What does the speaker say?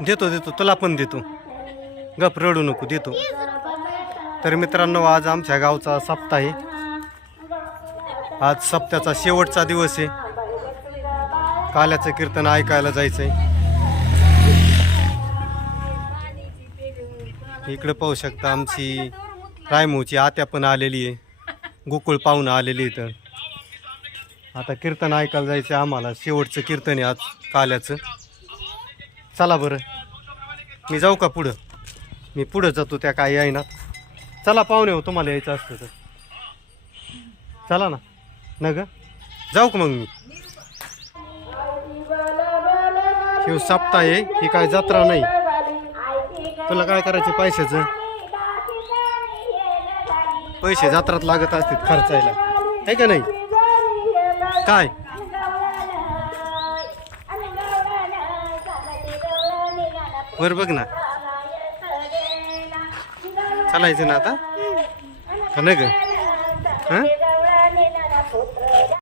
देतो देतो. तुला पण देतो. गप रडू नको देतो. तर मित्रांनो आज आमच्या गावचा सप्ताह आहे. आज सप्त्याचा शेवटचा दिवस आहे. काल्याचं कीर्तन ऐकायला जायचं आहे इकडे पाहू शकता आमची रायमूची आत्या पण आलेली आहे. गोकुळ पाहुणं आलेली इथं. आता कीर्तन ऐकायला जायचं आम्हाला. शेवटचं कीर्तन आहे आज काल्याचं. चला बरं. मी जाऊ का पुढं? मी पुढं जातो त्या काही आहे ना चला पाहुणे हो तुम्हाला यायचं असतं तर. चला ना. न ग जाऊ का मग मी? शिव सप्ताह आहे ही काय जत्रा नाही. तुला काय करायचं पैशाचं? पैसे जत्रात लागत असतील खर्चायला. आहे का नाही? काय? वर बघ ना. चालायचं ना आता? का नाही ग? हां?